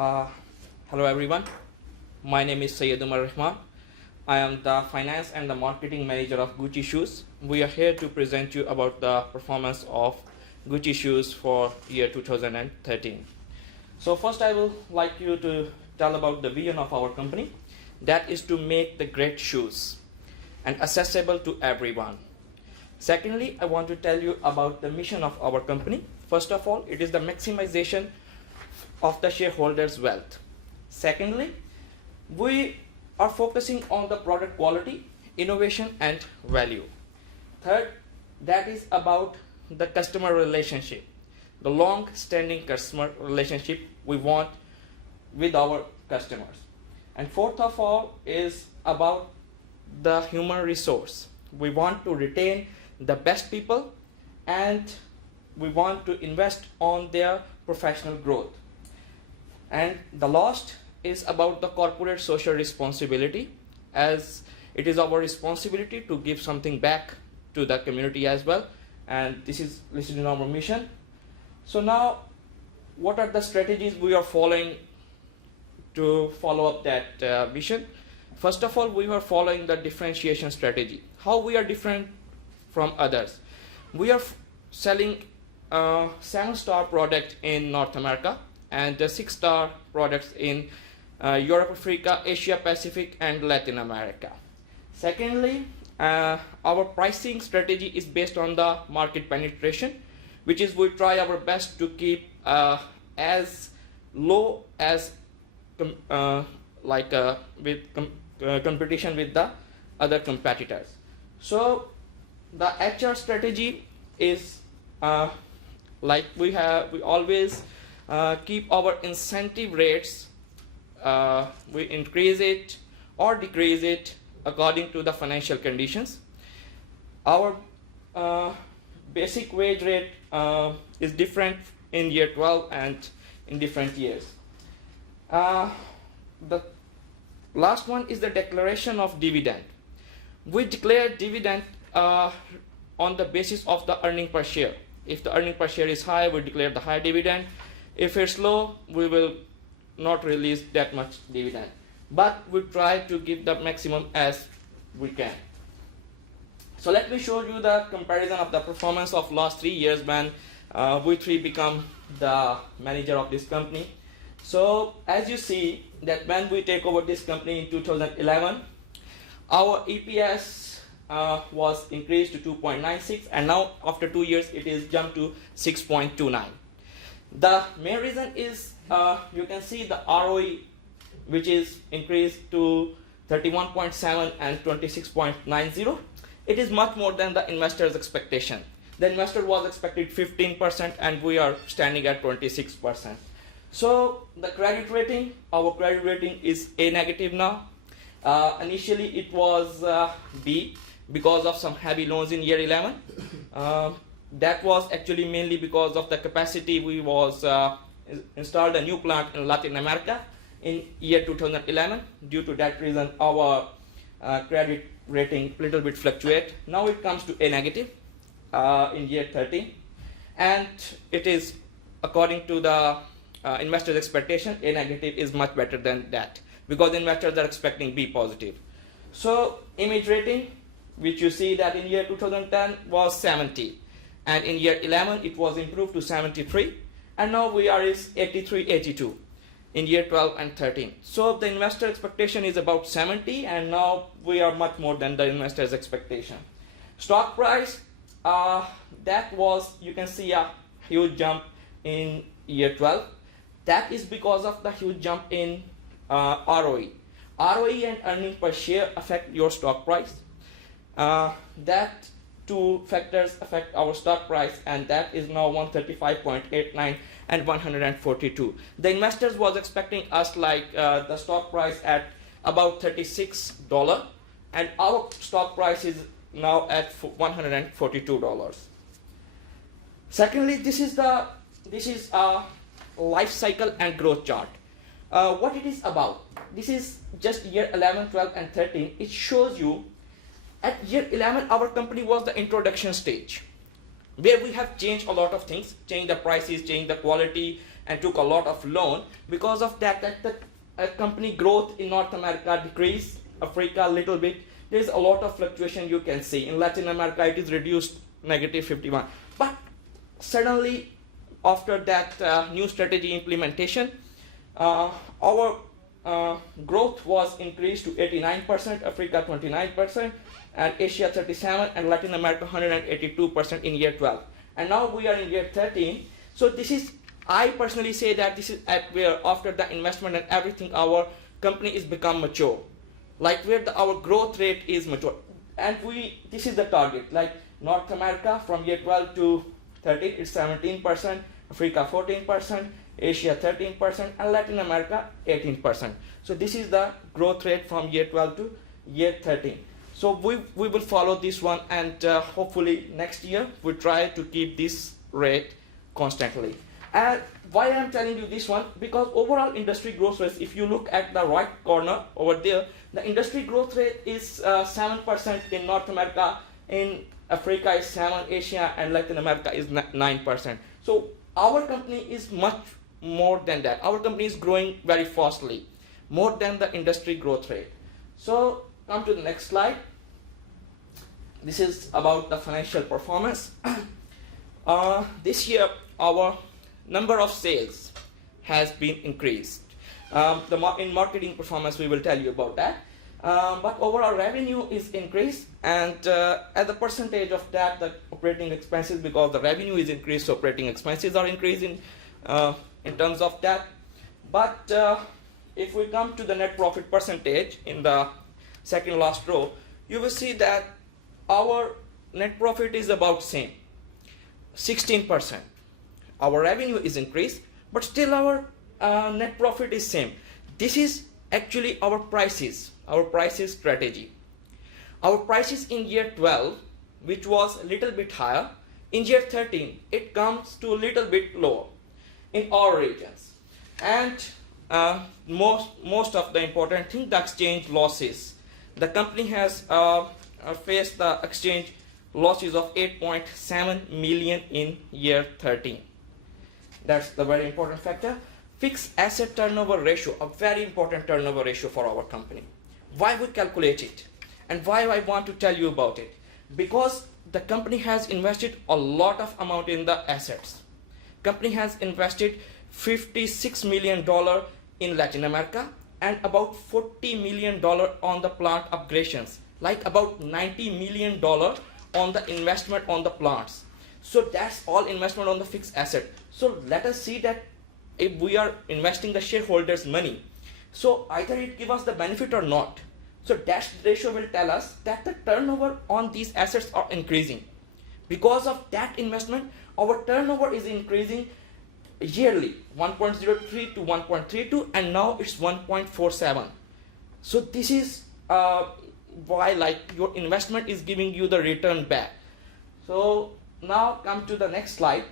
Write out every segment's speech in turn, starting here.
Uh, Hello everyone. My name is Syed Rehman. I am the finance and the marketing manager of Gucci shoes. We are here to present you about the performance of Gucci shoes for year 2013. So first I will like you to tell about the vision of our company. That is to make the great shoes and accessible to everyone. Secondly, I want to tell you about the mission of our company. First of all, it is the maximization of the shareholders' wealth. Secondly, we are focusing on the product quality, innovation, and value. Third, that is about the customer relationship, the long-standing customer relationship we want with our customers. And fourth of all is about the human resource. We want to retain the best people and we want to invest on their professional growth. And the last is about the corporate social responsibility, as it is our responsibility to give something back to the community as well, and this is listed in our mission. So now, what are the strategies we are following to follow up that vision? First of all, we are following the differentiation strategy. How we are different from others? We are selling 7-star product in North America and the 6-star products in Europe, Africa, Asia Pacific, and Latin America. Secondly, our pricing strategy is based on the market penetration, which is we try our best to keep as low as competition with the other competitors. So the HR strategy is we always keep our incentive rates, we increase it or decrease it according to the financial conditions. Our basic wage rate is different in year 12 and in different years. The last one is the declaration of dividend. We declare dividend on the basis of the earning per share. If the earning per share is high, we declare the high dividend. If it's low, we will not release that much dividend. But we try to give the maximum as we can. So let me show you the comparison of the performance of last 3 years when we three become the manager of this company. So as you see that when we take over this company in 2011, our EPS was increased to 2.96, and now after 2 years it is jumped to 6.29. The main reason is you can see the ROE, which is increased to 31.7 and 26.90. It is much more than the investor's expectation. The investor was expected 15% and we are standing at 26%. So the credit rating, our credit rating is A negative now. Initially it was B because of some heavy loans in year 11. That was actually mainly because of the capacity. We was installed a new plant in Latin America in year 2011. Due to that reason, our credit rating little bit fluctuate. Now it comes to A negative in year 13, and it is according to the investors' expectation. A negative is much better than that because investors are expecting B positive. So image rating, which you see that in year 2010 was 70. And in year 11 it was improved to 73, and now we are is 83, 82 in year 12 and 13. So the investor expectation is about 70, and now we are much more than the investor's expectation. Stock price, that was, you can see a huge jump in year 12. That is because of the huge jump in ROE. ROE and earning per share affect your stock price. That two factors affect our stock price, and that is now 135.89 and 142. The investors was expecting us like the stock price at about $36, and our stock price is now at $142. Secondly, this is a life cycle and growth chart. What it is about? This is just year 11, 12, and 13. It shows you at year 11, our company was the introduction stage, where we have changed a lot of things, changed the prices, changed the quality, and took a lot of loan. Because of that, the company growth in North America decreased, Africa a little bit. There's a lot of fluctuation you can see. In Latin America, it is reduced -51. But suddenly, after that new strategy implementation, our growth was increased to 89%, Africa 29%, and Asia 37%, and Latin America 182% in year 12. And now we are in year 13. So this is, I personally say that this is at where after the investment and everything, our company is become mature. Like where our growth rate is mature. And this is the target. Like North America from year 12 to 13, it's 17%, Africa 14%, Asia 13%, and Latin America 18%. So this is the growth rate from year 12 to year 13. So we will follow this one, and hopefully next year we try to keep this rate constantly. And why I'm telling you this one? Because overall industry growth rate, if you look at the right corner over there, the industry growth rate is 7% in North America, in Africa is 7%, Asia and Latin America is 9%. So our company is much more than that. Our company is growing very fastly, more than the industry growth rate. So come to the next slide. This is about the financial performance. This year our number of sales has been increased. In marketing performance we will tell you about that. But overall revenue is increased, and as a percentage of that, the operating expenses, because the revenue is increased, so operating expenses are increasing in terms of that. But if we come to the net profit percentage in the second last row, you will see that our net profit is about same, 16%. Our revenue is increased, but still our net profit is same. This is actually our prices strategy. Our prices in year 12, which was a little bit higher, in year 13 it comes to a little bit lower in all regions. And most of the important thing, the exchange losses. The company has faced the exchange losses of 8.7 million in year 13. That's the very important factor. Fixed asset turnover ratio, a very important turnover ratio for our company. Why we calculate it and why I want to tell you about it? Because the company has invested a lot of amount in the assets. Company has invested $56 million in Latin America and about $40 million on the plant upgradations, like about $90 million on the investment on the plants. So that's all investment on the fixed asset. So let us see that if we are investing the shareholders' money, so either it gives us the benefit or not. So that ratio will tell us that the turnover on these assets are increasing. Because of that investment, our turnover is increasing yearly, 1.03 to 1.32, and now it's 1.47. So this is why, like, your investment is giving you the return back. So now come to the next slide.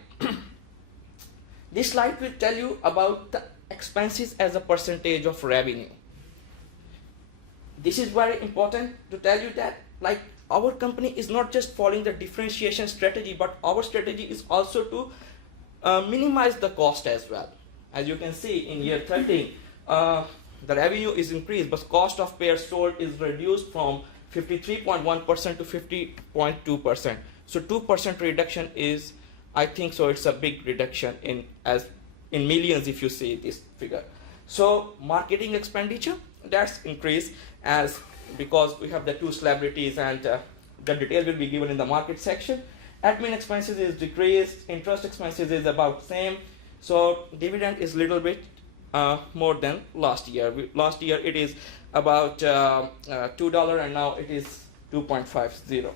This slide will tell you about the expenses as a percentage of revenue. This is very important to tell you that, like, our company is not just following the differentiation strategy, but our strategy is also to minimize the cost as well. As you can see in year 13, the revenue is increased, but cost of pairs sold is reduced from 53.1% to 50.2%. So 2% reduction is, I think so, it's a big reduction in millions if you see this figure. So marketing expenditure, that's increased as because we have the two celebrities, and the detail will be given in the market section. Admin expenses is decreased, interest expenses is about same. So dividend is little bit more than last year. Last year it is about $2 and now it is 2.50.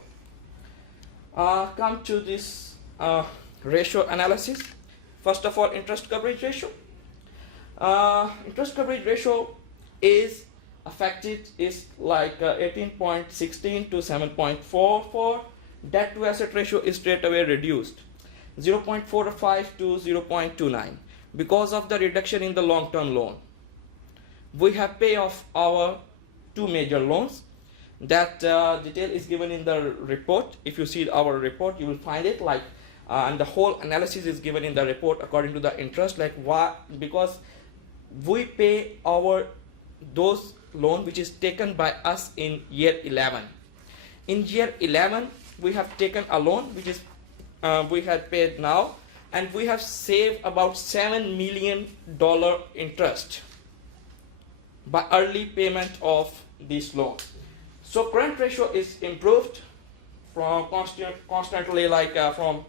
Come to this ratio analysis. First of all, interest coverage ratio. Interest coverage ratio is affected, is like 18.16 to 7.44. Debt to asset ratio is straight away reduced, 0.45 to 0.29 because of the reduction in the long-term loan. We have paid off our two major loans. That detail is given in the report. If you see our report, you will find it, like and the whole analysis is given in the report according to the interest, like why, because we pay those loan which is taken by us in year 11. In year 11 we have taken a loan which is we had paid now, and we have saved about $7 million interest by early payment of this loan. So current ratio is improved from constantly, like from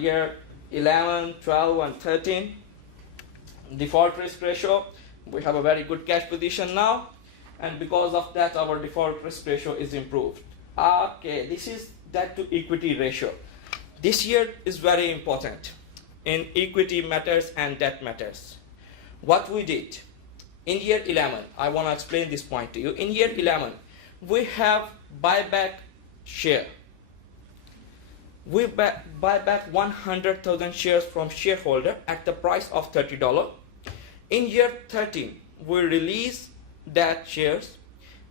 year 11, 12 and 13. Default risk ratio, we have a very good cash position now, and because of that our default risk ratio is improved. Okay, this is debt to equity ratio. This year is very important in equity matters and debt matters. What we did in year 11, I want to explain this point to you. In year 11 we have buyback share. We buy back 100,000 shares from shareholder at the price of $30. In year 13, we release that shares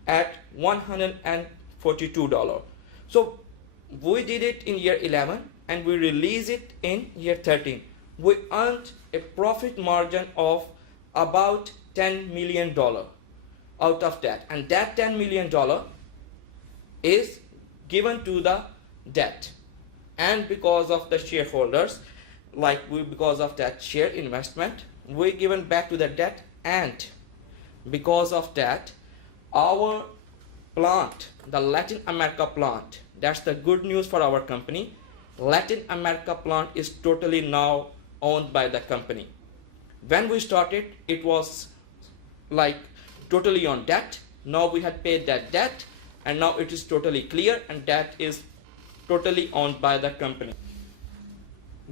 at $142. So we did it in year 11 and we release it in year 13. We earned a profit margin of about $10 million out of that, and that $10 million is given to the debt. And because of the shareholders, because of that share investment, we given back to the debt, and because of that our plant, the Latin America plant, that's the good news for our company. Latin America plant is totally now owned by the company. When we started it was like totally on debt. Now we had paid that debt and now it is totally clear, and that is totally owned by the company.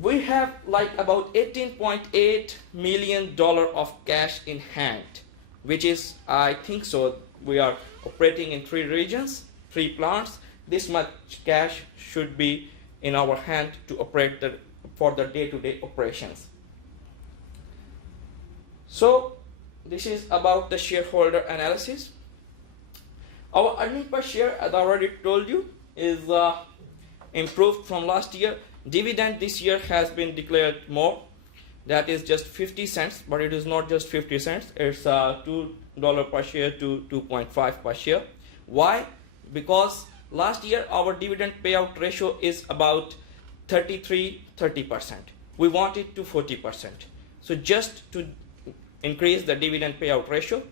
We have like about $18.8 million of cash in hand, which is, I think so, we are operating in 3 regions, 3 plants. This much cash should be in our hand to operate for the day-to-day operations. So this is about the shareholder analysis. Our earning per share, as I already told you, is improved from last year. Dividend this year has been declared more. That is just 50 cents, but it is not just 50 cents. It's $2 per share to 2.5 per share. Why? Because last year our dividend payout ratio is about 30%. We want it to 40%. So just to increase the dividend payout ratio,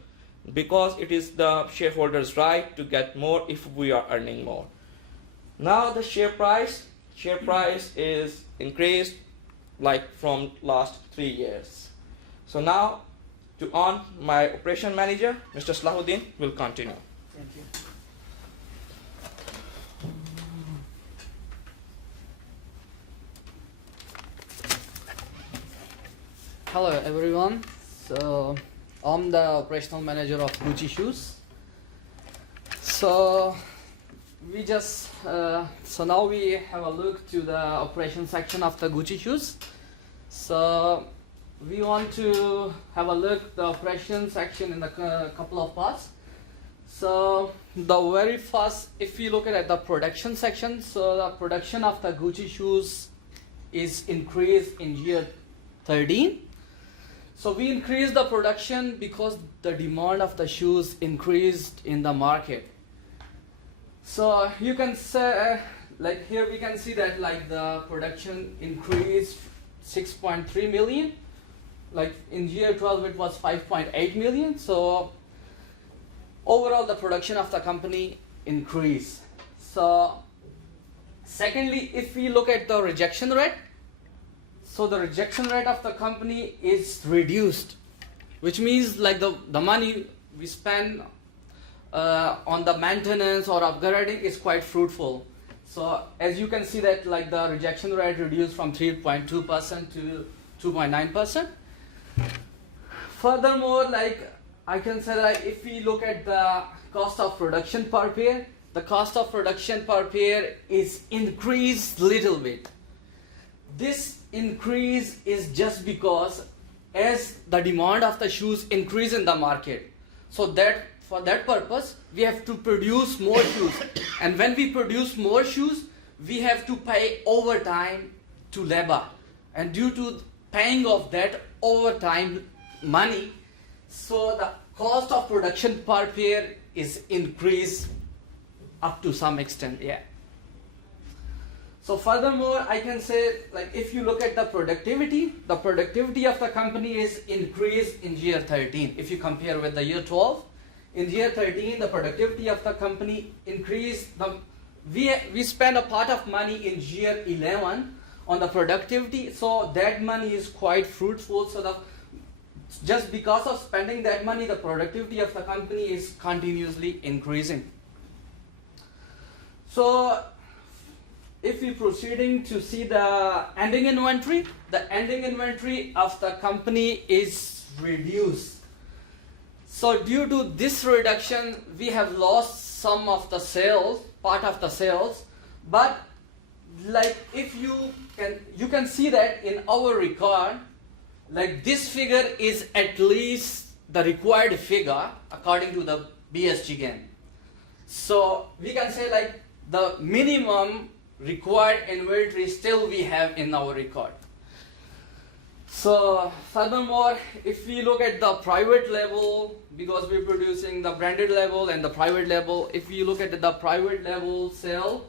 because it is the shareholders' right to get more if we are earning more. Now the share price is increased like from last 3 years. So now my operation manager, Mr. Sala Ud Din, will continue. Thank you. Hello everyone. So I'm the operational manager of Guchi shoes. So now we have a look to the operation section of the Guchi shoes. So we want to have a look at the operation section in a couple of parts. So the very first, if we look at the production section, so the production of the Guchi shoes is increased in year 13. So we increased the production because the demand of the shoes increased in the market. So you can say, like here we can see that like the production increased 6.3 million. Like in year 12 it was 5.8 million. So overall the production of the company increased. So secondly, if we look at the rejection rate, so the rejection rate of the company is reduced, which means like the money we spend on the maintenance or upgrading is quite fruitful. So as you can see that like the rejection rate reduced from 3.2% to 2.9%. Furthermore, like I can say that if we look at the cost of production per pair, the cost of production per pair is increased little bit. This increase is just because as the demand of the shoes increase in the market, so that for that purpose we have to produce more shoes, and when we produce more shoes we have to pay overtime to labor, and due to paying of that overtime money, so the cost of production per pair is increased up to some extent. Yeah. So furthermore, I can say, like, if you look at the productivity of the company is increased in year 13. If you compare with the year 12, in year 13, the productivity of the company increased. We spend a part of money in year 11 on the productivity, so that money is quite fruitful. So just because of spending that money, the productivity of the company is continuously increasing. So if we proceeding to see the ending inventory of the company is reduced. So due to this reduction, we have lost some of the sales, part of the sales, but like if you can see that in our record, like this figure is at least the required figure according to the BSG gain. So we can say like the minimum required inventory still we have in our record. So furthermore, if we look at the private level, because we're producing the branded level and the private level, if we look at the private level sale,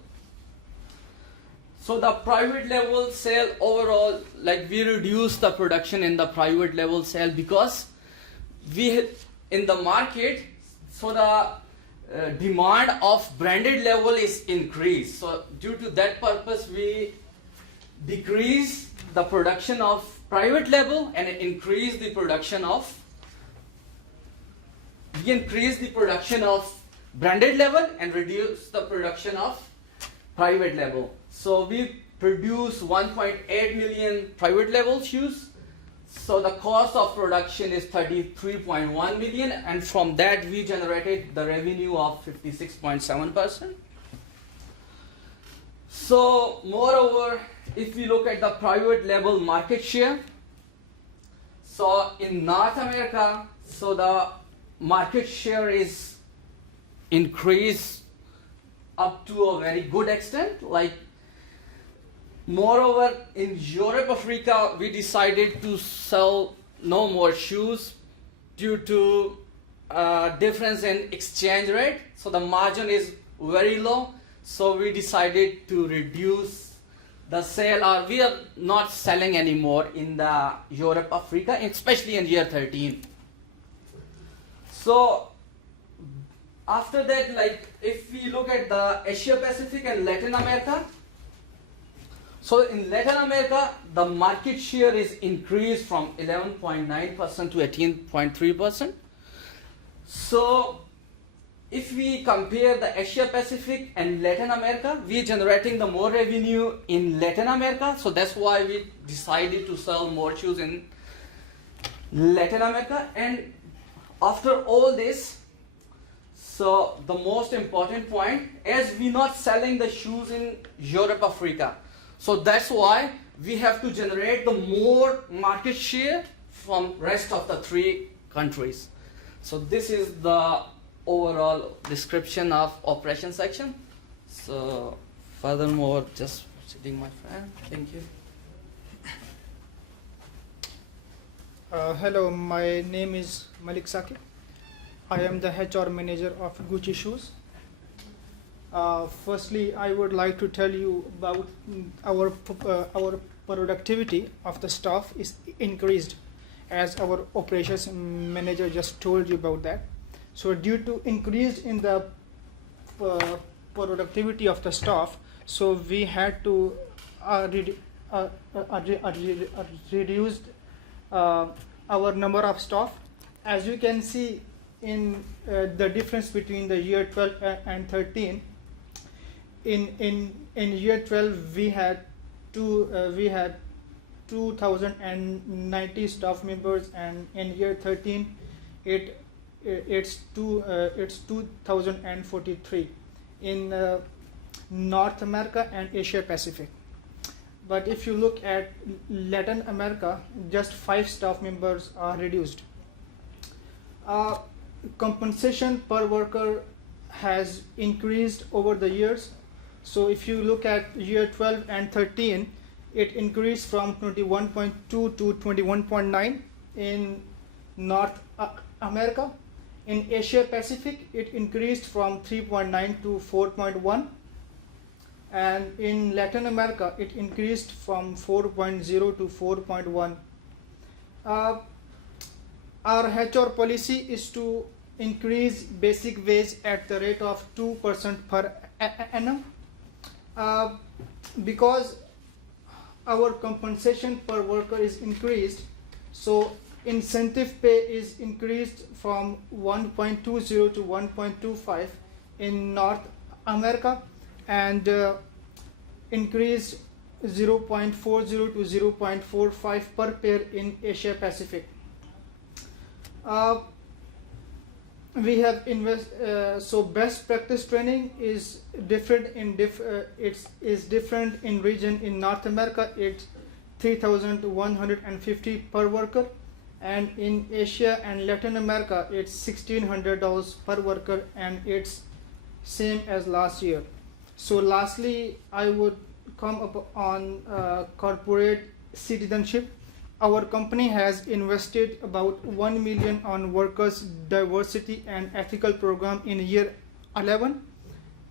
so the private level sale overall, like we reduce the production in the private level sale because we in the market, so the demand of branded level is increased. So due to that purpose, we decrease the production of private label and increase the production of branded label and reduce the production of private label. So we produce 1.8 million private label shoes. So the cost of production is 33.1 million, and from that we generated the revenue of 56.7%. So moreover, if we look at the private label market share, so in North America, so the market share is increased up to a very good extent. Like moreover, in Europe, Africa, we decided to sell no more shoes due to difference in exchange rate. So the margin is very low. So we decided to reduce the sale, or we are not selling anymore in the Europe, Africa, especially in year 13. So after that, like if we look at the Asia Pacific and Latin America, so in Latin America, the market share is increased from 11.9% to 18.3%. So if we compare the Asia Pacific and Latin America, we are generating the more revenue in Latin America. So that's why we decided to sell more shoes in Latin America. And after all this, so the most important point, as we not selling the shoes in Europe, Africa, so that's why we have to generate the more market share from rest of the 3 countries. So this is the overall description of operation section. So furthermore, just sitting my friend. Thank you. Hello, my name is Malik Saqib. I am the HR manager of Guchi shoes. Firstly, I would like to tell you about our productivity of the staff is increased, as our operations manager just told you about that. So due to increase in the productivity of the staff, so we had to reduce our number of staff. As you can see in the difference between the year 12 and 13, in year 12 we had 2,090 staff members, and in year 13 it's 2,043 in North America and Asia Pacific. But if you look at Latin America, just 5 staff members are reduced. Compensation per worker has increased over the years. So if you look at year 12 and 13, it increased from 21.2 to 21.9 in North America. In Asia Pacific, it increased from 3.9 to 4.1. And in Latin America, it increased from 4.0 to 4.1. Our HR policy is to increase basic wage at the rate of 2% per annum. Because our compensation per worker is increased, so incentive pay is increased from 1.20 to 1.25 in North America, and increased 0.40 to 0.45 per pair in Asia Pacific. We have so best practice training is different in different in region. In North America, it's 3,150 per worker, and in Asia and Latin America, it's $1,600 per worker, and it's same as last year. So lastly, I would come up on corporate citizenship. Our company has invested about 1 million on workers diversity and ethical program in year 11,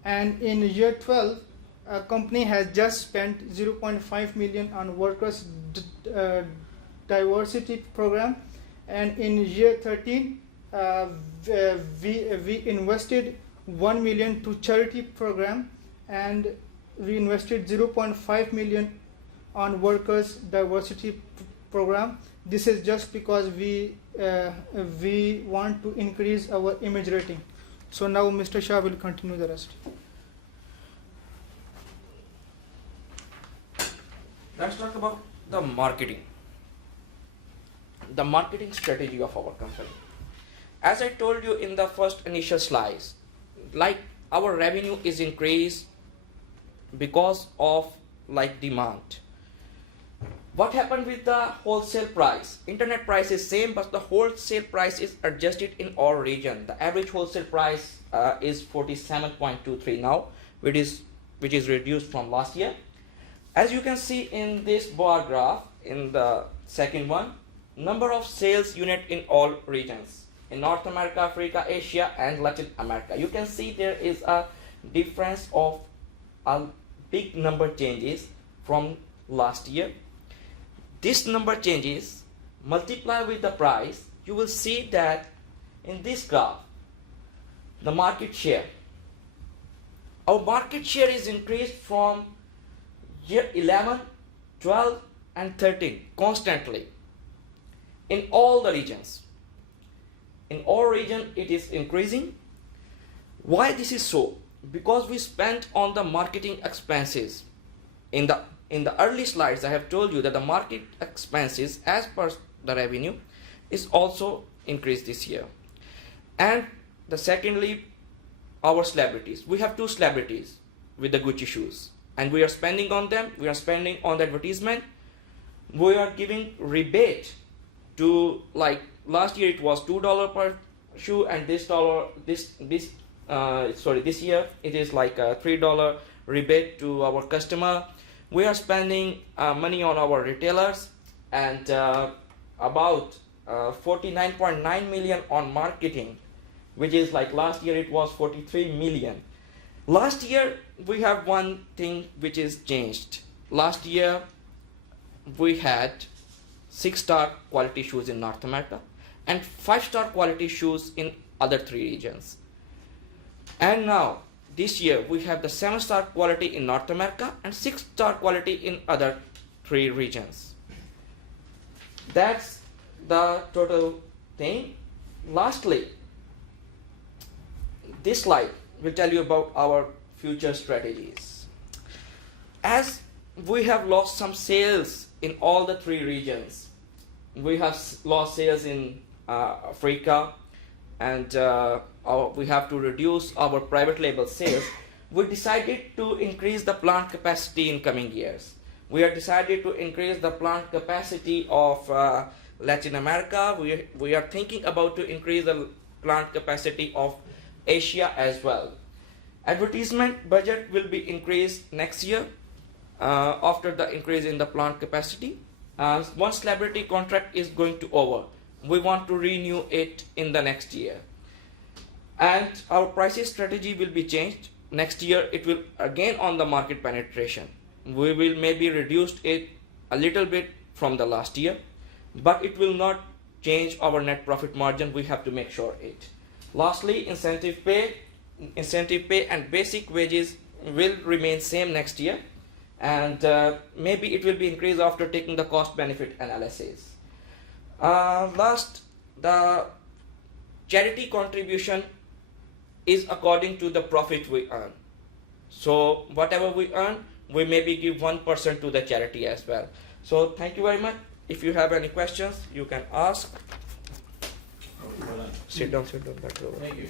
and in year 12, a company has just spent 0.5 million on workers diversity program, and in year 13, we invested 1 million to charity program, and we invested 0.5 million on workers diversity program. This is just because we want to increase our image rating. So now Mr. Shah will continue the rest. Let's talk about the marketing strategy of our company. As I told you in the first initial slides, like our revenue is increased because of like demand. What happened with the wholesale price? Internet price is same, but the wholesale price is adjusted in all region. The average wholesale price is 47.23 now, which is reduced from last year. As you can see in this bar graph, in the second one, number of sales unit in all regions, in North America, Africa, Asia, and Latin America. You can see there is a difference of a big number changes from last year. This number changes, multiply with the price, you will see that in this graph, the market share. Our market share is increased from year 11, 12, and 13 constantly in all the regions. In all regions, it is increasing. Why this is so? Because we spent on the marketing expenses. In the early slides, I have told you that the market expenses as per the revenue is also increased this year. And the secondly, our celebrities. We have 2 celebrities with the Gucci shoes, and we are spending on them. We are spending on the advertisement. We are giving rebate to, like last year it was $2 per shoe, and this year it is like a $3 rebate to our customer. We are spending money on our retailers, and about 49.9 million on marketing, which is like last year it was 43 million. Last year we have one thing which is changed. Last year we had 6-star quality shoes in North America and 5-star quality shoes in other 3 regions. And now this year we have the 7-star quality in North America and 6-star quality in other 3 regions. That's the total thing. Lastly, this slide will tell you about our future strategies. As we have lost some sales in all the 3 regions, we have lost sales in Africa, and we have to reduce our private label sales. We decided to increase the plant capacity in coming years. We have decided to increase the plant capacity of Latin America. We are thinking about to increase the plant capacity of Asia as well. Advertisement budget will be increased next year. after the increase in the plant capacity. Once liability contract is going to over, we want to renew it in the next year. And our pricing strategy will be changed. Next year it will again on the market penetration. We will maybe reduce it a little bit from the last year, but it will not change our net profit margin. We have to make sure it. Lastly, incentive pay and basic wages will remain same next year, and maybe it will be increased after taking the cost benefit analysis. Last, the charity contribution is according to the profit we earn. So whatever we earn, we maybe give 1% to the charity as well. So thank you very much. If you have any questions, you can ask. Sit down, back over. Thank you.